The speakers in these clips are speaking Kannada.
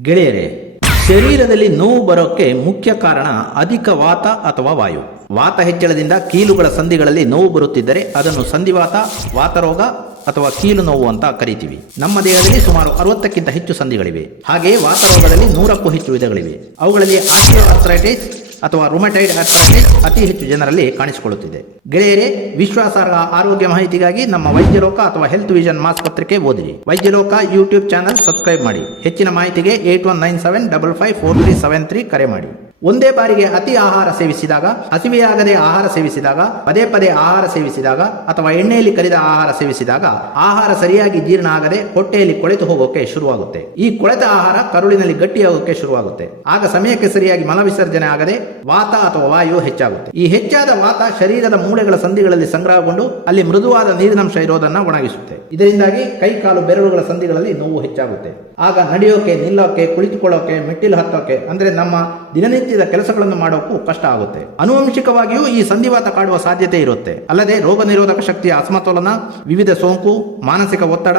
ಗೆಳೆಯರೇ, ಶರೀರದಲ್ಲಿ ನೋವು ಬರೋಕ್ಕೆ ಮುಖ್ಯ ಕಾರಣ ಅಧಿಕ ವಾತ ಅಥವಾ ವಾಯು. ವಾತ ಹೆಚ್ಚಳದಿಂದ ಕೀಲುಗಳ ಸಂಧಿಗಳಲ್ಲಿ ನೋವು ಬರುತ್ತಿದ್ದರೆ ಅದನ್ನು ಸಂಧಿವಾತ, ವಾತರೋಗ ಅಥವಾ ಕೀಲು ನೋವು ಅಂತ ಕರಿತೀವಿ. ನಮ್ಮ ದೇಹದಲ್ಲಿ ಸುಮಾರು ಅರವತ್ತಕ್ಕಿಂತ ಹೆಚ್ಚು ಸಂಧಿಗಳಿವೆ. ಹಾಗೆಯೇ ವಾತರೋಗದಲ್ಲಿ ನೂರಕ್ಕೂ ಹೆಚ್ಚು ವಿಧಗಳಿವೆ. ಅವುಗಳಲ್ಲಿ ಆಸ್ಟಿಯೋ ಅರ್ಥ್ರೈಟಿಸ್ ಅಥವಾ ರೊಮಟೈಡ್ ಅರ್ಥ್ರೈಟಿಸ್ ಅತಿ ಹೆಚ್ಚು ಜನರಲ್ಲಿ ಕಾಣಿಸಿಕೊಳ್ಳುತ್ತಿದೆ. ಗೆಳೆಯರೇ, ವಿಶ್ವಾಸಾರ್ಹ ಆರೋಗ್ಯ ಮಾಹಿತಿಗಾಗಿ ನಮ್ಮ ವೈದ್ಯಲೋಕ ಅಥವಾ ಹೆಲ್ತ್ ವಿಷನ್ ಮಾಸ್ ಓದಿರಿ. ವೈದ್ಯಲೋಕ ಯೂಟ್ಯೂಬ್ ಚಾನಲ್ ಸಬ್ಸ್ಕ್ರೈಬ್ ಮಾಡಿ. ಹೆಚ್ಚಿನ ಮಾಹಿತಿಗೆ eight one nine seven double five four three seven three ಕರೆ ಮಾಡಿ. ಒಂದೇ ಬಾರಿಗೆ ಅತಿ ಆಹಾರ ಸೇವಿಸಿದಾಗ, ಹಸಿವೆಯಾಗದೆ ಆಹಾರ ಸೇವಿಸಿದಾಗ, ಪದೇ ಪದೇ ಆಹಾರ ಸೇವಿಸಿದಾಗ, ಅಥವಾ ಎಣ್ಣೆಯಲ್ಲಿ ಕರಿದ ಆಹಾರ ಸೇವಿಸಿದಾಗ, ಆಹಾರ ಸರಿಯಾಗಿ ಜೀರ್ಣ ಆಗದೆ ಹೊಟ್ಟೆಯಲ್ಲಿ ಕೊಳೆತು ಹೋಗೋಕೆ ಶುರುವಾಗುತ್ತೆ. ಈ ಕೊಳೆತ ಆಹಾರ ಕರುಳಿನಲ್ಲಿ ಗಟ್ಟಿಯಾಗೋಕೆ ಶುರುವಾಗುತ್ತೆ. ಆಗ ಸಮಯಕ್ಕೆ ಸರಿಯಾಗಿ ಮಲವಿಸರ್ಜನೆ ಆಗದೆ ವಾತ ಅಥವಾ ವಾಯು ಹೆಚ್ಚಾಗುತ್ತೆ. ಈ ಹೆಚ್ಚಾದ ವಾತ ಶರೀರದ ಮೂಳೆಗಳ ಸಂಧಿಗಳಲ್ಲಿ ಸಂಗ್ರಹಗೊಂಡು ಅಲ್ಲಿ ಮೃದುವಾದ ನೀರಿನಂಶ ಇರೋದನ್ನ ಒಣಗಿಸುತ್ತೆ. ಇದರಿಂದಾಗಿ ಕೈ ಕಾಲು ಬೆರಳುಗಳ ಸಂಧಿಗಳಲ್ಲಿ ನೋವು ಹೆಚ್ಚಾಗುತ್ತೆ. ಆಗ ನಡೆಯೋಕೆ, ನಿಲ್ಲೋಕೆ, ಕುಳಿತುಕೊಳ್ಳೋಕೆ, ಮೆಟ್ಟಿಲು ಹತ್ತೋಕೆ, ಅಂದ್ರೆ ನಮ್ಮ ದಿನನಿತ್ಯದ ಕೆಲಸಗಳನ್ನು ಮಾಡೋಕ್ಕೂ ಕಷ್ಟ ಆಗುತ್ತೆ. ಅನುವಂಶಿಕವಾಗಿಯೂ ಈ ಸಂಧಿವಾತ ಕಾಡುವ ಸಾಧ್ಯತೆ ಇರುತ್ತೆ. ಅಲ್ಲದೆ ರೋಗ ನಿರೋಧಕ ಶಕ್ತಿಯ ಅಸಮತೋಲನ, ವಿವಿಧ ಸೋಂಕು, ಮಾನಸಿಕ ಒತ್ತಡ,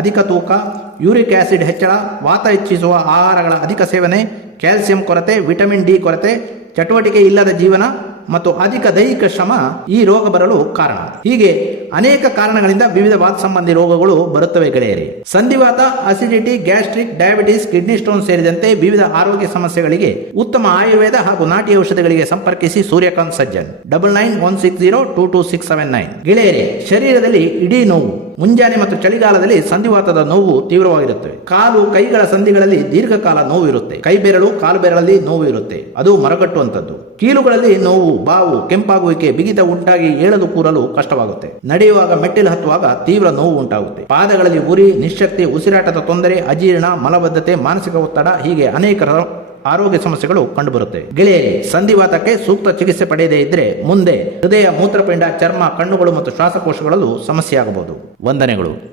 ಅಧಿಕ ತೂಕ, ಯೂರಿಕ್ ಆಸಿಡ್ ಹೆಚ್ಚಳ, ವಾತ ಹೆಚ್ಚಿಸುವ ಆಹಾರಗಳ ಅಧಿಕ ಸೇವನೆ, ಕ್ಯಾಲ್ಸಿಯಂ ಕೊರತೆ, ವಿಟಮಿನ್ ಡಿ ಕೊರತೆ, ಚಟುವಟಿಕೆ ಇಲ್ಲದ ಜೀವನ ಮತ್ತು ಅಧಿಕ ದೈಹಿಕ ಶ್ರಮ ಈ ರೋಗ ಬರಲು ಕಾರಣ. ಹೀಗೆ ಅನೇಕ ಕಾರಣಗಳಿಂದ ವಿವಿಧ ವಾತ ಸಂಬಂಧಿ ರೋಗಗಳು ಬರುತ್ತವೆ ಗೆಳೆಯರಿ. ಸಂಧಿವಾತ acidity gastric diabetes kidney stone ಸೇರಿದಂತೆ ವಿವಿಧ ಆರೋಗ್ಯ ಸಮಸ್ಯೆಗಳಿಗೆ ಉತ್ತಮ ಆಯುರ್ವೇದ ಹಾಗೂ ನಾಟಿ ಔಷಧಿಗಳಿಗೆ ಸಂಪರ್ಕಿಸಿ Suryakant Sajjan. Double nine one six zero two two six seven nine ಗೆಳೆಯರಿ, ಶರೀರದಲ್ಲಿ ಇಡೀ ನೋವು, ಮುಂಜಾನೆ ಮತ್ತು ಚಳಿಗಾಲದಲ್ಲಿ ಸಂಧಿವಾತದ ನೋವು ತೀವ್ರವಾಗಿರುತ್ತವೆ ಕಾಲು, ಕೈಗಳ ಸಂಧಿಗಳಲ್ಲಿ ದೀರ್ಘಕಾಲ ನೋವು ಇರುತ್ತೆ ಕೈ ಬೆರಳು ಕಾಲು ಬೆರಳಲ್ಲಿ ನೋವು ಇರುತ್ತೆ ಅದು ಮರಗಟ್ಟುವಂಥದ್ದು. ಕೀಲುಗಳಲ್ಲಿ ನೋವು ಬಾವು ಕೆಂಪಾಗುವಿಕೆ ಬಿಗಿತ ಉಂಟಾಗಿ ಏಳಲು ಕೂರಲು ಕಷ್ಟವಾಗುತ್ತೆ. ನಡೆಯುವಾಗ ಮೆಟ್ಟಿಲು ಹತ್ತುವಾಗ ತೀವ್ರ ನೋವು ಉಂಟಾಗುತ್ತೆ. ಪಾದಗಳಲ್ಲಿ ಉರಿ ನಿಶಕ್ತಿ ಉಸಿರಾಟದ ತೊಂದರೆ, ಅಜೀರ್ಣ, ಮಲಬದ್ಧತೆ, ಮಾನಸಿಕ ಒತ್ತಡ ಹೀಗೆ ಅನೇಕ ಆರೋಗ್ಯ ಸಮಸ್ಯೆಗಳು ಕಂಡುಬರುತ್ತೆ. ಗೆಳೆಯರಿ, ಸಂಧಿವಾತಕ್ಕೆ ಸೂಕ್ತ ಚಿಕಿತ್ಸೆ ಪಡೆಯದೇ ಇದ್ರೆ ಮುಂದೆ ಹೃದಯ, ಮೂತ್ರಪಿಂಡ, ಚರ್ಮ, ಕಣ್ಣುಗಳು ಮತ್ತು ಶ್ವಾಸಕೋಶಗಳಲ್ಲೂ ಸಮಸ್ಯೆ ಆಗಬಹುದು ವಂದನೆಗಳು.